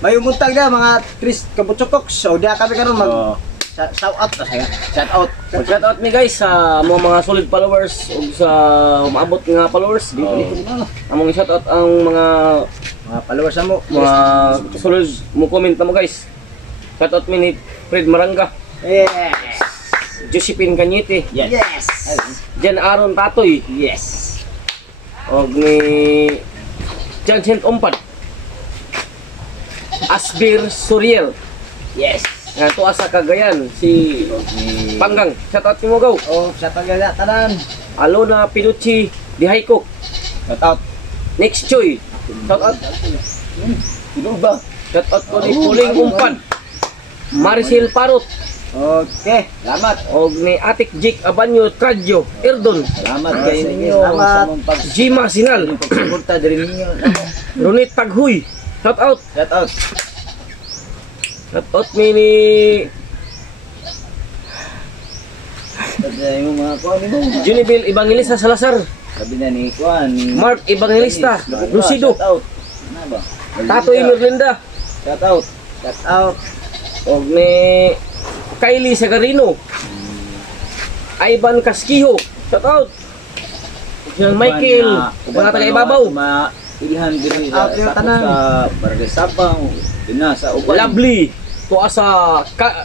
May umuntag na mga Chris Kabutsukok. So diya kami karon mag shout out na saya. Shout out. Shout out mi guys sa mga solid followers ug sa umaabot nga followers. Among shout out ang mga Followers mo. mga solid mo comment na mo guys. Shout out mi ni Fred Maranga, Yes. Josephine Cañete, Yes. Jan Aaron Tatoy, Yes. og ni Jansen Ompad, Asbir Suriel. Yes. Nga tuwa sa Cagayan, si Panggang. Shout out mo go. Oh, sa tagala tanan. Alona Pinucci Dihaiko, Shout out. Next Choy. Shout out. Sino ba? Shout out ko ni Puling Umpad, Maricel Parot, Okay. Salamat. og ni Atik Jik Abanyo Tradyo Erdon, Salamat kayo ninyo sa mong Jima Sinal, pagsuporta diri ninyo. Ronit Taghuy. Shout out. Shout out. Shout out mi ni Sabi mo mga kuan mo. Junibil Evangelista Salazar, Sabi na ni kuan ni Mark Evangelista Lucido, Shout out. Ano ba? Tato Merlinda, Shout out. Shout out. og ni Kylie Sagarino, Ivan Casquijo. Shout out. Yung Michael, mga taga ibabaw. Ilhan diri Out yung tanan. sa Barangay Sabang, ina sa uban. Lovely. Tuwa sa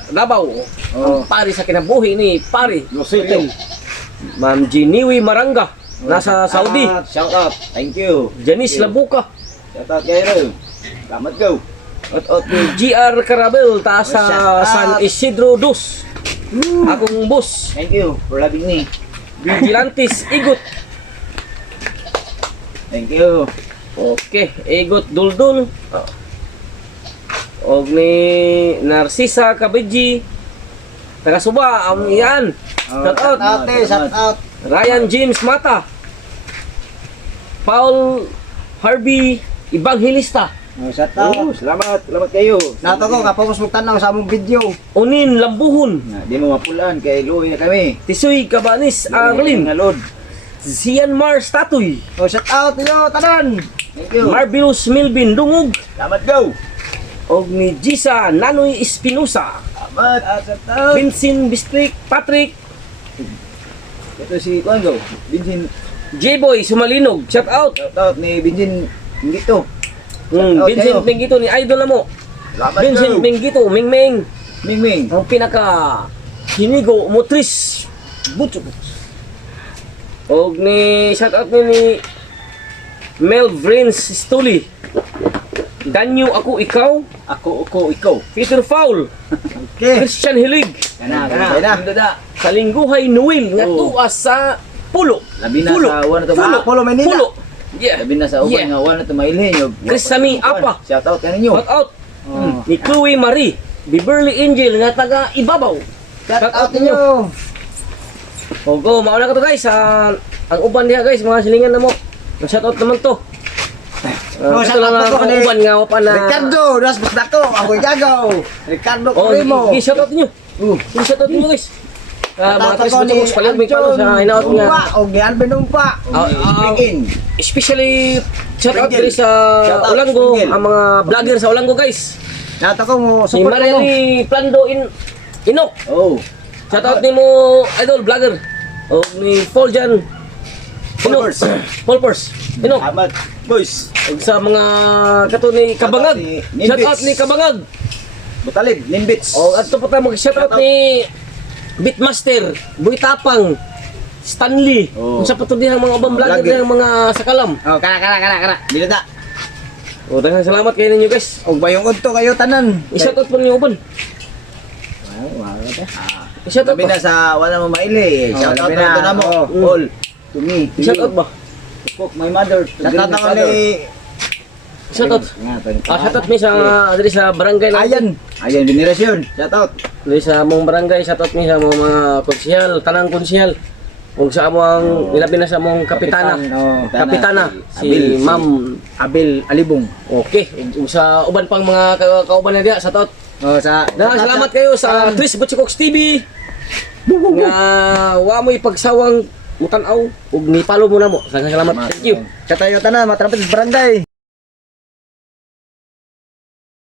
Davao. Oh. Ang pari sa kinabuhi ni pari Rosito. Ma'am Jiniwi Maranga, nasa Saudi. Shout out. Thank you. Janice Labuka. Shout out kayo. Salamat go. At ni GR Carabel ta sa Shout out. San Isidro Dos. Akong boss, Thank you for having me. Vigilantes Igot. Thank you. Okay, Igot Duldul. Og ni Narcisa Kabidji, taga Suba, ang iyan. Shout out. Shout out. Ryan James Mata, Paul Harvey Evangelista, Shout out. Salamat. Salamat kayo. Nato ko kapos mo tanaw sa among video. Unin Lambuhon, Di mo mapulaan kay luoy na kami. Tisoy Cabanis Arlin, Ngalod. Sian Mars Tatoy, Oh, shout out niyo tanan. Thank you. Marvelous Milvin Dungog, Salamat go. og ni Gisa Nanoy Espinosa, Salamat. Shout out. Vincent Bistrik Patrick, Ito si Kuan go. Binjin. J-Boy Sumalinog. Shout out. Shout out ni Binjin Ngito. out Vincent kayo. Benggito ni idol na mo. Salamat Vincent go. Benggito, Mingming, Ming. ang pinaka hinigo motris butso. Og ni shout out ni Mel Vrins Stuli, Danyo Ako Ikaw, Ako ikaw. Peter Foul, Okay. Christian Hilig, Kana. Kana. Kalingguhay Noel nga Oh. tuwa sa Pulo. Labi na Pulo. sa wala to. Pulo. Pulo Manila. Pulo. Yeah. Labi na sa uban Yeah. nga wala to mailhin yo. Chris Sami Apa. Shout out kaninyo. Shout out Oh. ni Chloe Marie, Beverly Angel nga taga Ibabaw. Shout out ninyo. O go, mauna ka to guys. Ang uban diha guys, mga silingan na mo. Shout out naman to. Oh, Ito shout lang out po ang kani uban nga wapa na. Ricardo, das Dako, ako gagaw. Ricardo Oh, Primo. shout out niyo. Shout out niyo guys. Mga Chris Tatako ni Butchokos palit may palo sa hinaot nga. Umpa, o ni Alvin Umpa. Ah, especially shout out Springel. diri sa Shout out, Olanggo, Springel. ang mga vlogger sa Olanggo guys. Nato ko mo Si support mo. Marily Plando Inok. Oh. Shout out ni mo idol vlogger. O ni Foljan Inok. Polpers. Polpers. Inok. Salamat, boys. Ug sa mga kato ni Kabangag. ni Shout Nimbits. out ni Kabangag. Butalib, Nimbits. O ato pa ta mag shout out Shout out. ni Beatmaster, Boy Tapang, Stanley. Oh. Unsa pa to dihang mga ubang vlogger Vlogger. dihang mga sakalam. Oh, kana. Dili ta. O daghang salamat kay ninyo guys. Og bayong udto kayo tanan. I-shout out po ninyo uban. Wala ta. I-shout out Labi ba? na sa wala mo maili. Oh, Shout out labi na. na mo. Oh. All to me. To I-shout you. out ba? Cook my mother. To Shout out my ako father. ni Shout out. Shout out mi sa diri sa barangay na. Ayan, generasyon. Shout out. Diri sa among barangay, shout out mi sa mga konsyal, tanang konsyal. Ug sa among ilabi na sa among kapitana. Kapitana si Ma'am Abel Alibong. Okay. Ug sa uban pang mga kauban na diha, shout out. Oh, sa Salamat kayo sa Tris Butchikoks TV. Nga wa mo'y pagsawang mutanaw ug ni follow mo na mo. Salamat. Thank you. Sa tayo tanan matrampit sa barangay.